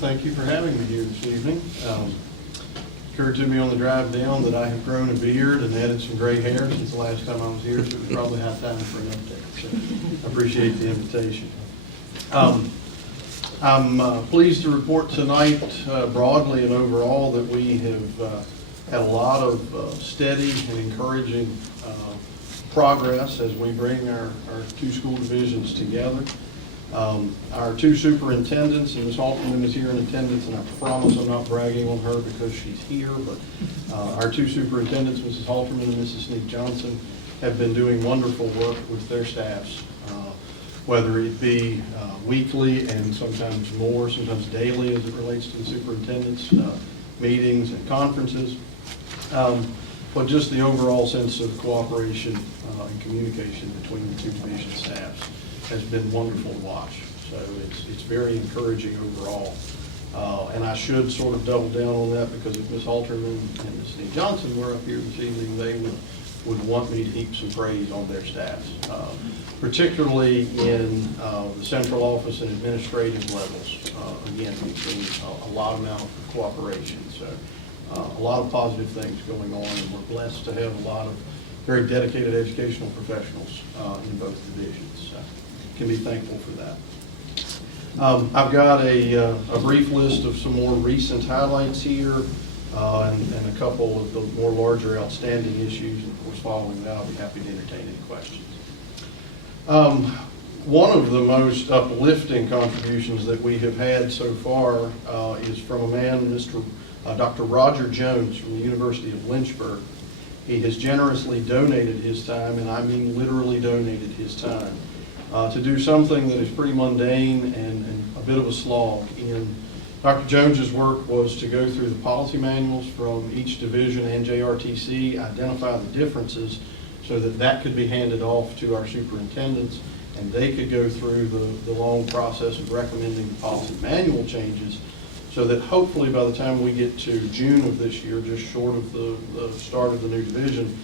Thank you for having me here this evening. Occurred to me on the drive down that I have grown a beard and added some gray hair since the last time I was here, so it was probably high time for an update. So I appreciate the invitation. I'm pleased to report tonight broadly and overall that we have had a lot of steady and encouraging progress as we bring our two school divisions together. Our two superintendents, and Ms. Halterman is here in attendance, and I promise I'm not bragging on her because she's here, but our two superintendents, Mrs. Halterman and Mrs. Sneak Johnson, have been doing wonderful work with their staffs, whether it be weekly and sometimes more, sometimes daily as it relates to the superintendent's meetings and conferences, but just the overall sense of cooperation and communication between the two division staffs has been wonderful to watch. So it's very encouraging overall. And I should sort of double down on that because if Ms. Halterman and Ms. Sneak Johnson were up here this evening, they would want me to heap some praise on their staffs, particularly in the central office and administrative levels. Again, we've seen a lot amount of cooperation. So a lot of positive things going on, and we're blessed to have a lot of very dedicated educational professionals in both divisions. So can be thankful for that. I've got a brief list of some more recent highlights here and a couple of the more larger outstanding issues. And of course, following that, I'll be happy to entertain any questions. One of the most uplifting contributions that we have had so far is from a man, Dr. Roger Jones from the University of Lynchburg. He has generously donated his time, and I mean literally donated his time, to do something that is pretty mundane and a bit of a slog. Dr. Jones's work was to go through the policy manuals from each division and JRTC, identify the differences so that could be handed off to our superintendents, and they could go through the long process of recommending the policy manual changes so that hopefully by the time we get to June of this year, just short of the start of the new division,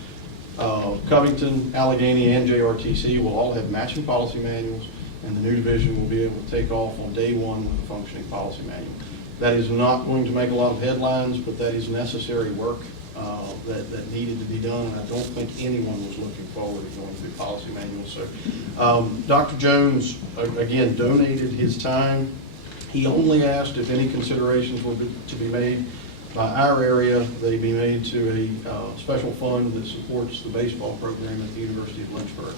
Covington, Allegheny, and JRTC will all have matching policy manuals, and the new division will be able to take off on day one with a functioning policy manual. That is not going to make a lot of headlines, but that is necessary work that needed to be done, and I don't think anyone was looking forward to going through policy manuals. So Dr. Jones, again, donated his time. He only asked if any considerations were to be made by our area, they be made to a special fund that supports the baseball program at the University of Lynchburg.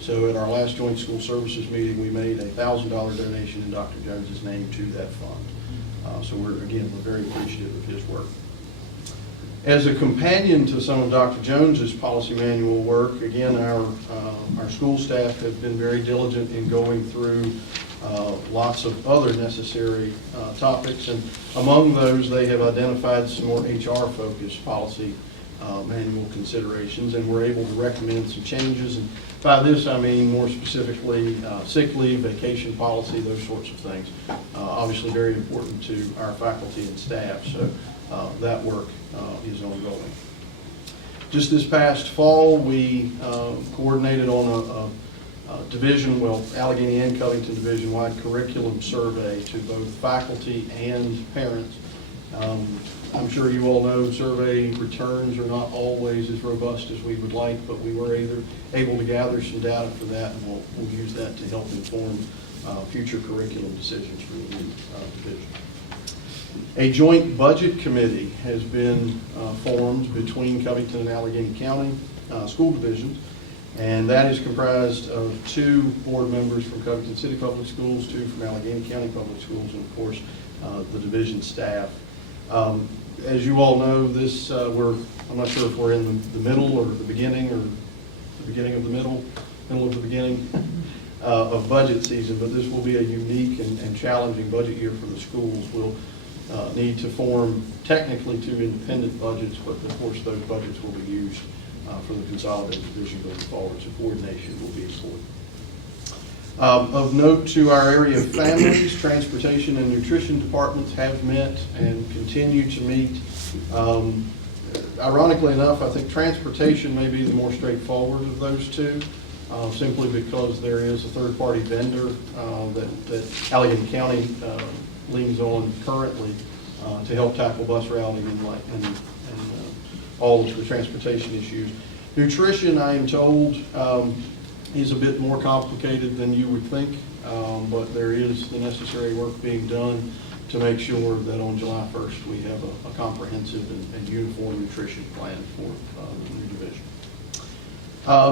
So at our last joint school services meeting, we made a $1,000 donation in Dr. Jones's name to that fund. So we're very appreciative of his work. As a companion to some of Dr. Jones's policy manual work, again, our school staff have been very diligent in going through lots of other necessary topics, and among those they have identified some more HR-focused policy manual considerations, and we're able to recommend some changes. And by this I mean more specifically sick leave, vacation policy, those sorts of things. Obviously very important to our faculty and staff, so that work is ongoing. Just this past fall, we coordinated on a division, Allegheny and Covington division-wide curriculum survey to both faculty and parents. I'm sure you all know survey returns are not always as robust as we would like, but we were able to gather some data for that, and we'll use that to help inform future curriculum decisions for the new division. A joint budget committee has been formed between Covington and Allegheny County school divisions, and that is comprised of 2 board members from Covington City Public Schools, 2 from Allegheny County Public Schools, and of course the division staff. As you all know, I'm not sure if we're in the middle or the beginning or the beginning of the middle of the beginning of budget season, but this will be a unique and challenging budget year for the schools. We'll need to form technically 2 independent budgets, but of course those budgets will be used for the consolidated division going forward, so coordination will be important. Of note to our area of families, transportation and nutrition departments have met and continue to meet. Ironically enough, I think transportation may be the more straightforward of those 2, simply because there is a third-party vendor that Allegheny County leans on currently to help tackle bus routing and all of the transportation issues. Nutrition, I am told, is a bit more complicated than you would think, but there is the necessary work being done to make sure that on July 1st we have a comprehensive and uniform nutrition plan for the new division.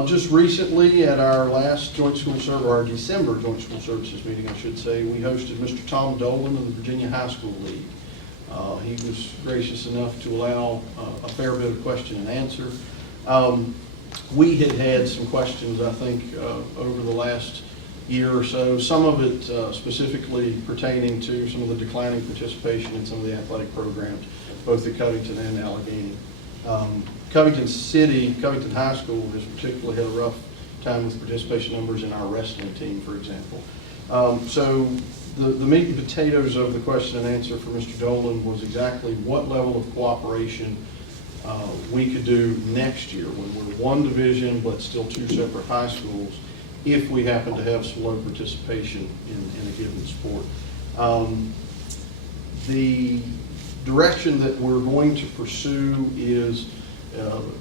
Just recently at our last joint school service, our December joint school services meeting, I should say, we hosted Mr. Tom Dolan of the Virginia High School League. He was gracious enough to allow a fair bit of question and answer. We had some questions, I think, over the last year or so, some of it specifically pertaining to some of the declining participation in some of the athletic programs, both at Covington and Alleghany. Covington High School has particularly had a rough time with participation numbers in our wrestling team, for example. So the meat and potatoes of the question and answer for Mr. Dolan was exactly what level of cooperation we could do next year when we're one division but still two separate high schools if we happen to have some low participation in a given sport. The direction that we're going to pursue is,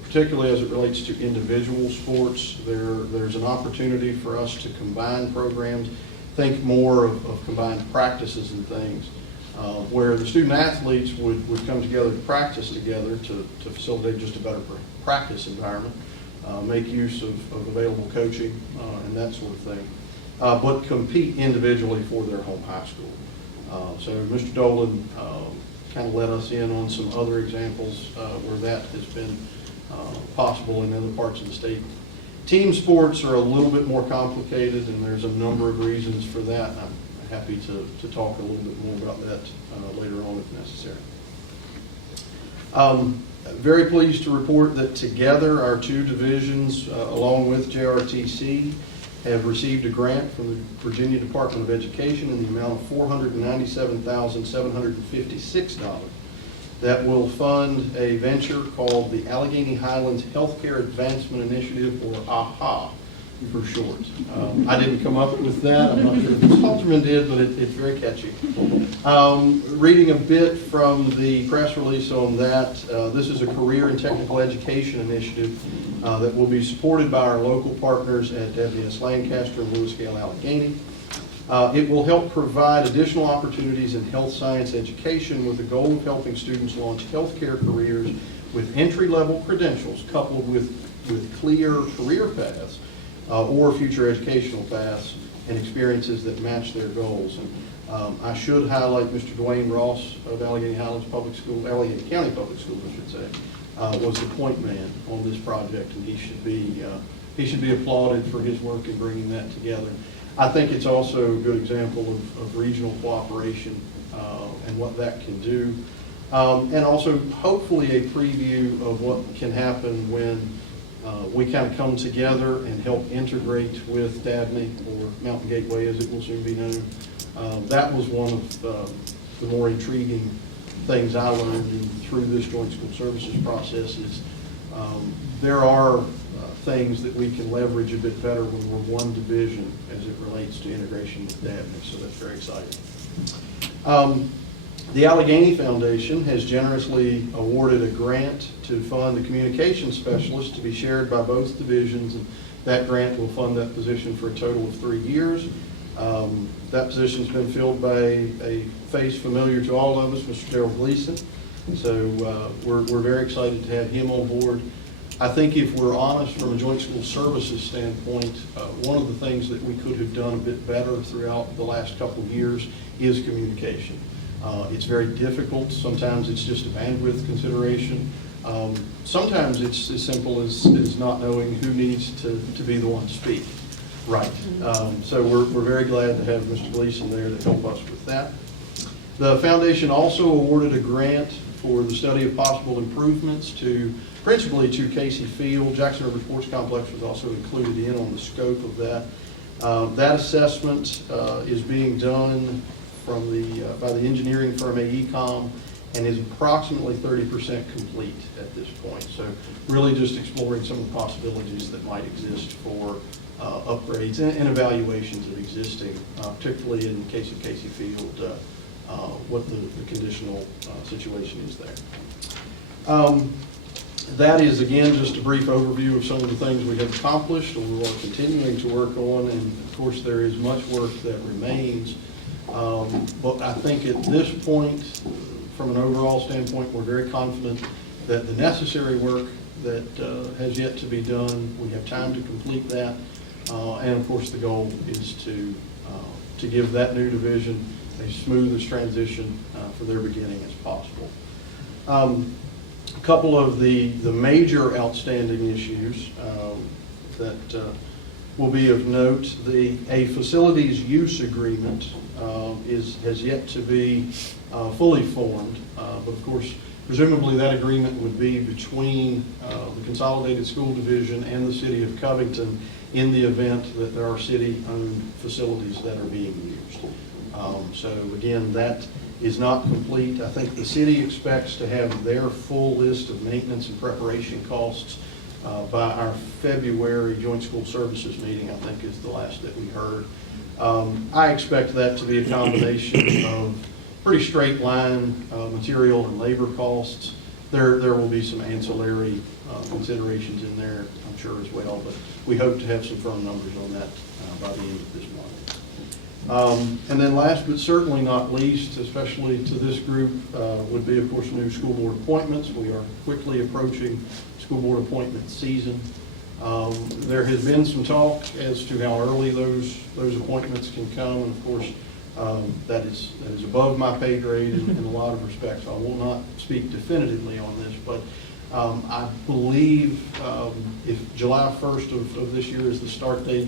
particularly as it relates to individual sports, there's an opportunity for us to combine programs, think more of combined practices and things, where the student athletes would come together to practice together to facilitate just a better practice environment, make use of available coaching and that sort of thing, but compete individually for their home high school. So Mr. Dolan kind of let us in on some other examples where that has been possible in other parts of the state. Team sports are a little bit more complicated, and there's a number of reasons for that. I'm happy to talk a little bit more about that later on if necessary. Very pleased to report that together our two divisions, along with JRTC, have received a grant from the Virginia Department of Education in the amount of $497,756 that will fund a venture called the Allegheny Highlands Healthcare Advancement Initiative, or AHA for short. I didn't come up with that. I'm not sure if Ms. Halterman did, but it's very catchy. Reading a bit from the press release on that, this is a career and technical education initiative that will be supported by our local partners at WS Lancaster and Lewis Gale Allegheny. It will help provide additional opportunities in health science education with the goal of helping students launch healthcare careers with entry-level credentials coupled with clear career paths or future educational paths and experiences that match their goals. And I should highlight Mr. Dwayne Ross of Allegheny Highlands Public School, Allegheny County Public Schools, I should say, was the point man on this project, and he should be applauded for his work in bringing that together. I think it's also a good example of regional cooperation and what that can do, and also hopefully a preview of what can happen when we kind of come together and help integrate with Dabney, or Mountain Gateway as it will soon be known. That was one of the more intriguing things I learned through this joint school services process is there are things that we can leverage a bit better when we're one division as it relates to integration with Dabney, so that's very exciting. The Allegheny Foundation has generously awarded a grant to fund a communications specialist to be shared by both divisions, and that grant will fund that position for a total of 3 years. That position's been filled by a face familiar to all of us, Mr. Darrell Gleason. So we're very excited to have him on board. I think if we're honest from a joint school services standpoint, one of the things that we could have done a bit better throughout the last couple of years is communication. It's very difficult. Sometimes it's just a bandwidth consideration. Sometimes it's as simple as not knowing who needs to be the one to speak. Right. So we're very glad to have Mr. Gleason there to help us with that. The foundation also awarded a grant for the study of possible improvements principally to Casey Field. Jackson River Sports Complex was also included in on the scope of that. That assessment is being done by the engineering firm AECOM and is approximately 30% complete at this point. So really just exploring some of the possibilities that might exist for upgrades and evaluations of existing, particularly in the case of Casey Field, what the conditional situation is there. That is, again, just a brief overview of some of the things we have accomplished and we are continuing to work on, and of course there is much work that remains. But I think at this point, from an overall standpoint, we're very confident that the necessary work that has yet to be done, we have time to complete that, and of course the goal is to give that new division a smooth transition for their beginning as possible. A couple of the major outstanding issues that will be of note: a facilities use agreement has yet to be fully formed, but of course, presumably that agreement would be between the Consolidated School Division and the City of Covington in the event that there are city-owned facilities that are being used. So again, that is not complete. I think the city expects to have their full list of maintenance and preparation costs by our February Joint School Services meeting, I think is the last that we heard. I expect that to be a combination of pretty straight line material and labor costs. There will be some ancillary considerations in there, I'm sure, as well, but we hope to have some firm numbers on that by the end of this month. And then last but certainly not least, especially to this group, would be, of course, new school board appointments. We are quickly approaching school board appointment season. There has been some talk as to how early those appointments can come, and of course, that is above my pay grade in a lot of respects. I will not speak definitively on this, but I believe if July 1st of this year is the start date,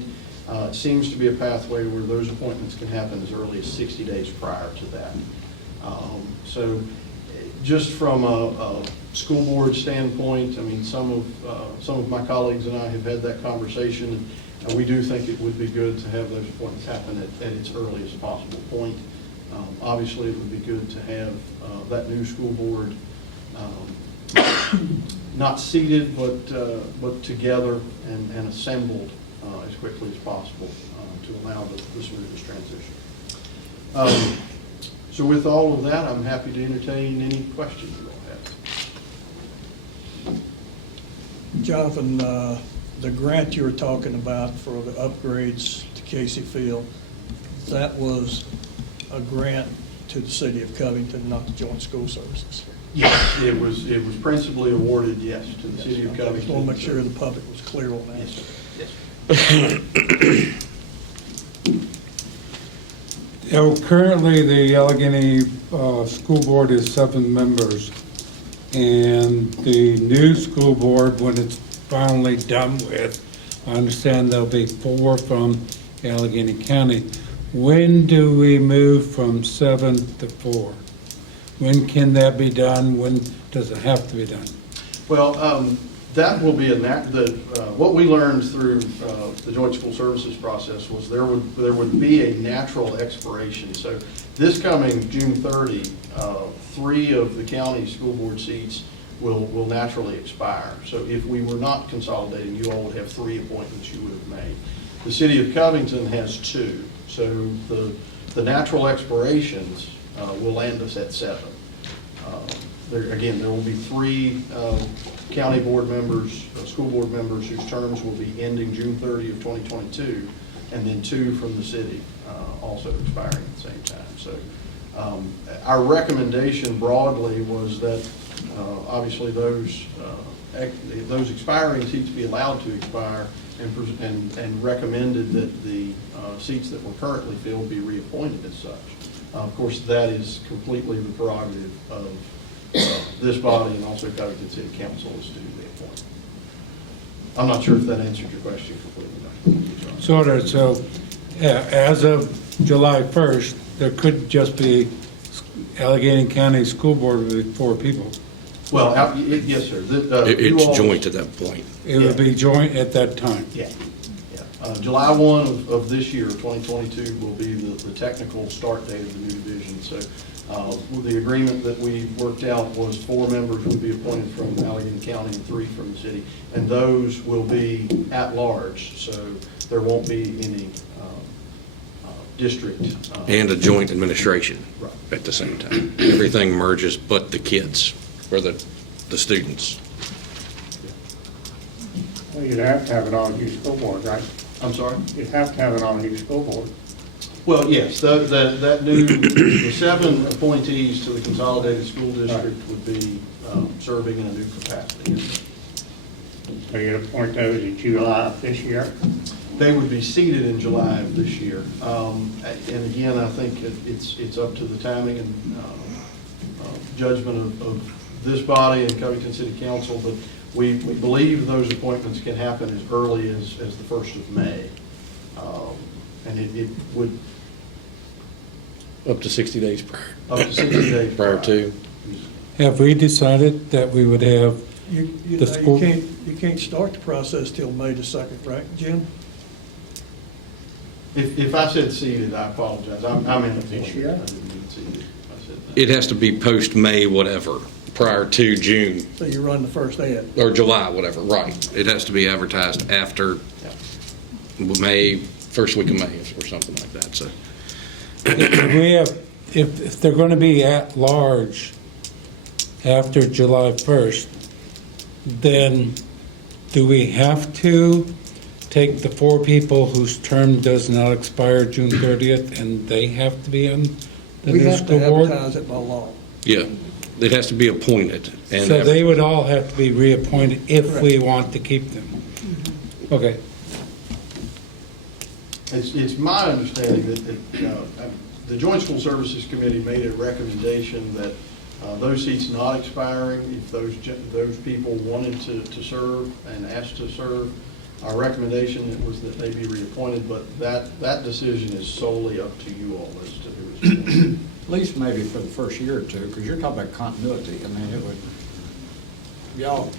it seems to be a pathway where those appointments can happen as early as 60 days prior to that. So just from a school board standpoint, I mean, some of my colleagues and I have had that conversation, and we do think it would be good to have those appointments happen at its earliest possible point. Obviously, it would be good to have that new school board not seated, but together and assembled as quickly as possible to allow the smoothest transition. So with all of that, I'm happy to entertain any questions you all have. Jonathan, the grant you were talking about for the upgrades to Casey Field, that was a grant to the City of Covington, not the Joint School Services. Yes, it was principally awarded, yes, to the City of Covington. I just want to make sure the public was clear on that. Yes, sir. Yes. Currently, the Allegheny School Board is 7 members, and the new school board, when it's finally done with, I understand there'll be 4 from Allegheny County. When do we move from 7 to 4? When can that be done? When does it have to be done? Well, that will be what we learned through the Joint School Services process was there would be a natural expiration. So this coming June 30, 3 of the county school board seats will naturally expire. So if we were not consolidating, you all would have 3 appointments you would have made. The City of Covington has 2. So the natural expirations will land us at 7. There will be 3 county board members, school board members whose terms will be ending June 30 of 2022, and then 2 from the city also expiring at the same time. So our recommendation broadly was that obviously those expiring seats be allowed to expire, and recommended that the seats that were currently filled be reappointed as such. Of course, that is completely the prerogative of this body and also Covington City Council is to do the appointment. I'm not sure if that answered your question completely. Sort of. So as of July 1st, there could just be Allegheny County School Board with 4 people. Well, yes, sir. It's joint at that point. It would be joint at that time. Yeah. July 1 of this year, 2022, will be the technical start date of the new division. So the agreement that we worked out was 4 members would be appointed from Allegheny County and 3 from the city, and those will be at large. So there won't be any district. And a joint administration Right. at the same time. Everything merges but the kids, or the students. Well, you'd have to have an all-new school board, right? I'm sorry? You'd have to have an all-new school board. Well, yes, the 7 appointees to the Consolidated School District would be serving in a new capacity. So you'd appoint those in July of this year? They would be seated in July of this year. And again, I think it's up to the timing and judgment of this body and Covington City Council, but we believe those appointments can happen as early as the 1st of May. And it would, Up to 60 days prior. up to 60 days Prior to. Have we decided that we would have, You The know, school- you can't start the process till May the 2nd, right, Jim? If I said seated, I apologize. I'm in This year? I didn't mean seated. I said that. It has to be post-May, whatever, prior to June, So you run the first ad. or July, whatever, right. It has to be advertised after May, first week of May, or something like that, so. if we have, if they're going to be at large after July 1st, then do we have to take the 4 people whose term does not expire June 30th and they have to be on the We new have to school board? advertise it by law. Yeah, it has to be appointed. And So they would all have to be reappointed if we Correct. want to keep them? Okay. It's my understanding that the Joint School Services Committee made a recommendation that those seats not expiring, if those people wanted to serve and asked to serve, our recommendation was that they be reappointed, but that decision is solely up to you all as to who is appointed. At least maybe for the first year or two, because you're talking about continuity. I mean, it would, y'all,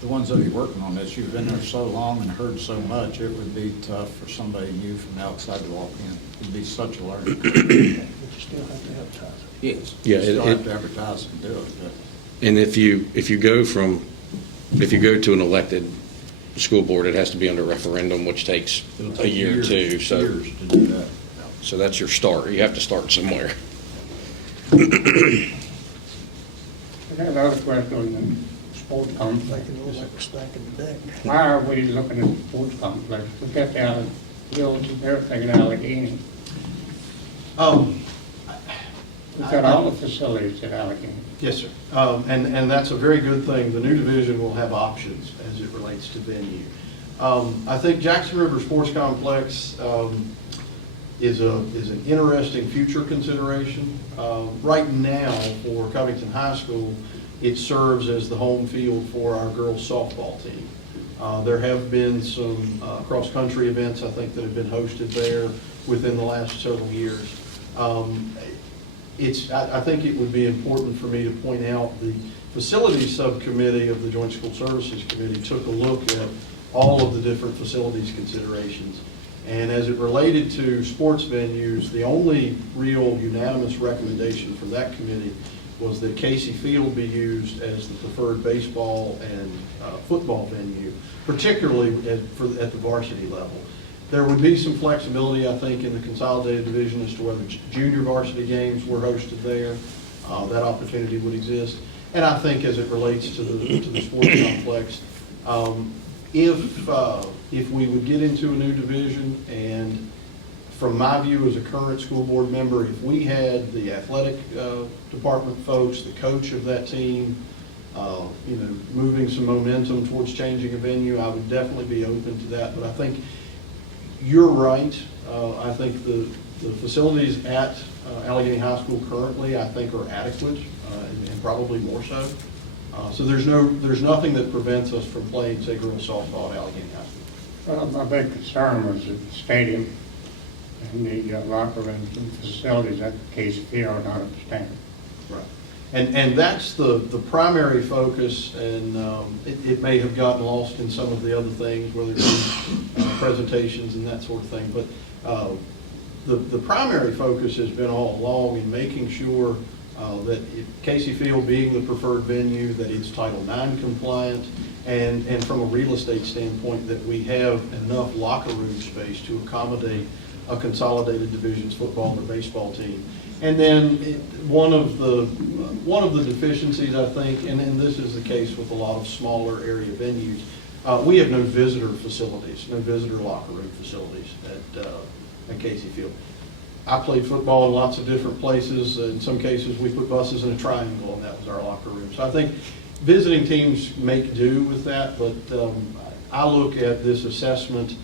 the ones that are working on this, you've been there so long and heard so much, it would be tough for somebody new from the outside to walk in. It'd be such a learning curve. But you still have to advertise it. Yes. Yeah, You still it- have to advertise and do it, but. And if you go to an elected school board, it has to be under referendum, which takes It'll a take year or years- two, so. Years to do that. So that's your start. You have to start somewhere. I got another question on the sports complex. Making it look like we're stacking the deck. Why are we looking at the sports complex? We've got the fields and everything in Allegheny. We've got all the facilities in Allegheny. Yes, sir. And that's a very good thing. The new division will have options as it relates to venue. I think Jackson River Sports Complex is an interesting future consideration. Right now, for Covington High School, it serves as the home field for our girls softball team. There have been some cross-country events, I think, that have been hosted there within the last several years. I think it would be important for me to point out the facilities subcommittee of the Joint School Services Committee took a look at all of the different facilities considerations. And as it related to sports venues, the only real unanimous recommendation from that committee was that Casey Field be used as the preferred baseball and football venue, particularly at the varsity level. There would be some flexibility, I think, in the consolidated division as to whether junior varsity games were hosted there. That opportunity would exist. And I think as it relates to the sports complex, if we would get into a new division, and from my view as a current school board member, if we had the athletic department folks, the coach of that team, moving some momentum towards changing a venue, I would definitely be open to that. But I think you're right. I think the facilities at Allegheny High School currently, I think, are adequate and probably more so. So there's nothing that prevents us from playing, say, girls softball at Allegheny High School. Well, my big concern was the stadium and the locker rooms and facilities at Casey Field are not up to standard. Right. And that's the primary focus, and it may have gotten lost in some of the other things, whether it be presentations and that sort of thing. But the primary focus has been all along in making sure that Casey Field being the preferred venue, that it's Title IX compliant, and from a real estate standpoint, that we have enough locker room space to accommodate a consolidated divisions football or baseball team. And then one of the deficiencies, I think, and this is the case with a lot of smaller area venues, we have no visitor facilities, no visitor locker room facilities at Casey Field. I played football in lots of different places. In some cases, we put buses in a triangle, and that was our locker room. So I think visiting teams make do with that, but I look at this assessment,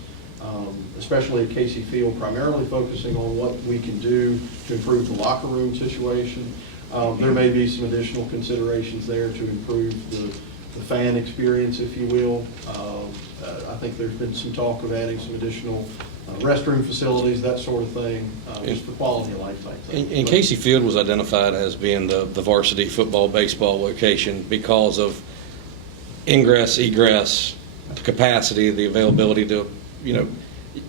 especially at Casey Field, primarily focusing on what we can do to improve the locker room situation. There may be some additional considerations there to improve the fan experience, if you will. I think there's been some talk of adding some additional restroom facilities, that sort of thing, just for quality of life type thing. And Casey Field was identified as being the varsity football, baseball location because of ingress, egress, the capacity, the availability to,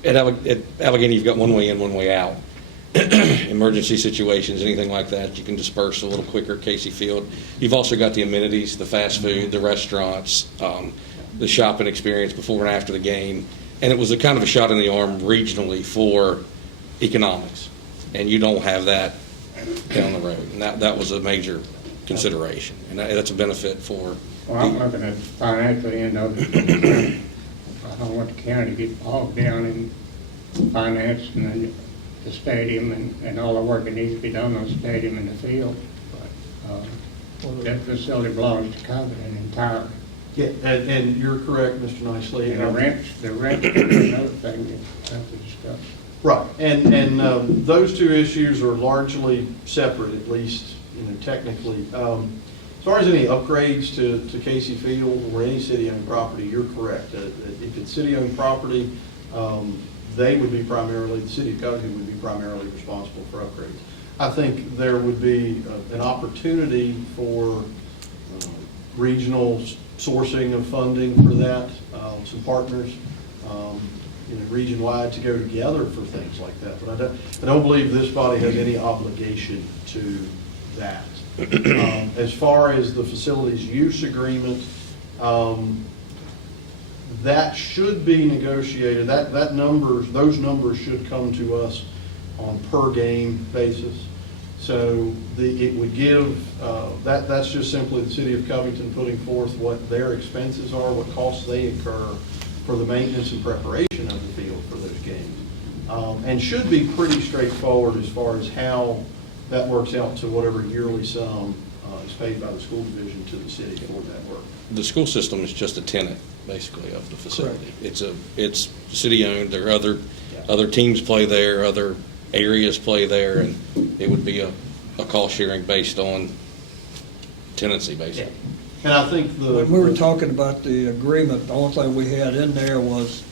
at Allegheny, you've got one way in, one way out. Emergency situations, anything like that, you can disperse a little quicker at Casey Field. You've also got the amenities, the fast food, the restaurants, the shopping experience before and after the game. And it was a kind of a shot in the arm regionally for economics. And you don't have that down the road. And that was a major consideration. And that's a benefit for. Well, I'm looking at the financial end of it. I don't want the county to get bogged down in finance and then the stadium and all the work that needs to be done on the stadium and the field. But that facility belongs to Covington entirely. Yeah, and you're correct, Mr. Nicely. And the rent is another thing you have to discuss. Right, and those two issues are largely separate, at least technically. As far as any upgrades to Casey Field or any city-owned property, you're correct. If it's city-owned property, they would be primarily, the city of Covington would be primarily responsible for upgrades. I think there would be an opportunity for regional sourcing of funding for that, some partners, region-wide to go together for things like that. But I don't believe this body has any obligation to that. As far as the facilities use agreement, that should be negotiated. Those numbers should come to us on per game basis. So it would give, that's just simply the city of Covington putting forth what their expenses are, what costs they incur for the maintenance and preparation of the field for those games. And should be pretty straightforward as far as how that works out to whatever yearly sum is paid by the school division to the city for that work. The school system is just a tenant, basically, of the facility. Correct. It's city-owned. There are other teams play there, other areas play there, and it would be a cost sharing based on tenancy, basically. And I think When we were talking about the agreement, the only thing we had in there was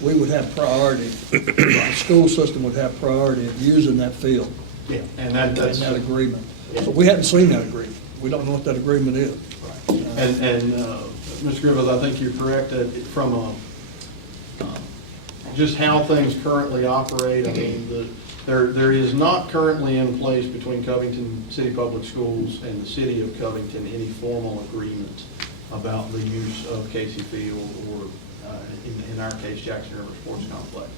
we would have priority, the school system would have priority of using that field. Yeah, and In that's that agreement. Yeah. But we haven't seen that agreement. We don't know what that agreement is. And Mr. Griffith, I think you're correct that from just how things currently operate. I mean, there is not currently in place between Covington City Public Schools and the city of Covington any formal agreement about the use of Casey Field or, in our case, Jackson River Sports Complex.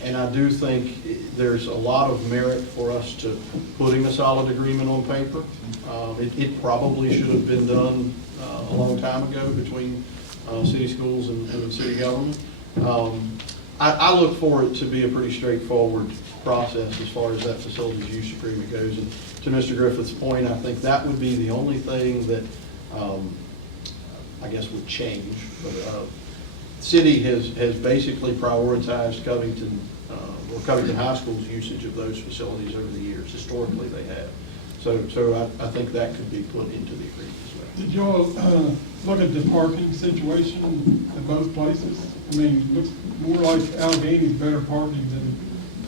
And I do think there's a lot of merit for us to putting a solid agreement on paper. It probably should have been done a long time ago between city schools and the city government. I look for it to be a pretty straightforward process as far as that facilities use agreement goes. And to Mr. Griffith's point, I think that would be the only thing that I guess would change. But the city has basically prioritized Covington or Covington High School's usage of those facilities over the years. Historically, they have. So I think that could be put into the agreement as well. Did y'all look at the parking situation at both places? I mean, it looks more like Allegheny's better parking than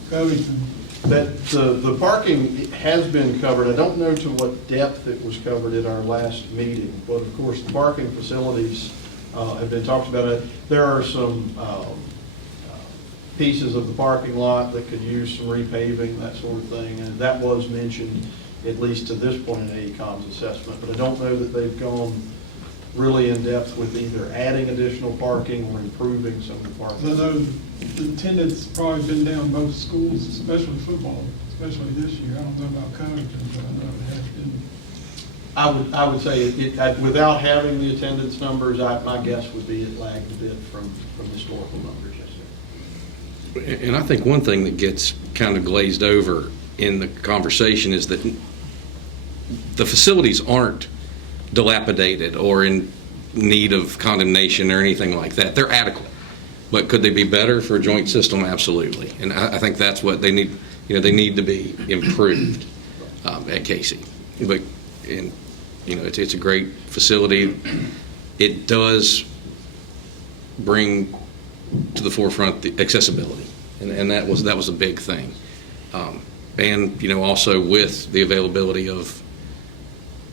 Covington. That the parking has been covered. I don't know to what depth it was covered at our last meeting, but of course the parking facilities have been talked about. There are some pieces of the parking lot that could use some repaving, that sort of thing, and that was mentioned at least to this point in AECOM's assessment. But I don't know that they've gone really in depth with either adding additional parking or improving some of the I parking. know the attendance probably been down both schools, especially football, especially this year. I don't know about Covington, but I know it has been. I would say, without having the attendance numbers, my guess would be it lagged a bit from historical numbers, yes, sir. And I think one thing that gets kind of glazed over in the conversation is that the facilities aren't dilapidated or in need of condemnation or anything like that. They're adequate. But could they be better for a joint system? Absolutely. And I think that's what they need. They need to be improved at Casey. But it's a great facility. It does bring to the forefront the accessibility, and that was a big thing. And also with the availability of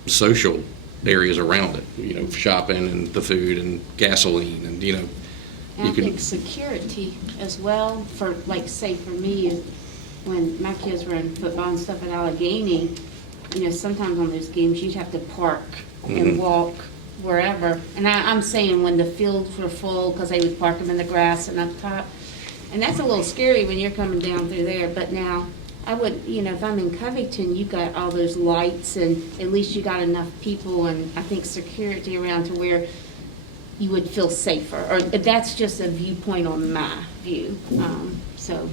social areas around it, shopping and the food and gasoline and And I think security as well, for, like, say for me, when my kids were in football and stuff at Allegheny, sometimes on those games, you'd have to park and walk wherever. And I'm saying when the fields were full, because they would park them in the grass and up top. And that's a little scary when you're coming down through there, but now, I would, if I'm in Covington, you got all those lights, and at least you got enough people, and I think security around to where you would feel safer. Or that's just a viewpoint on my view. So.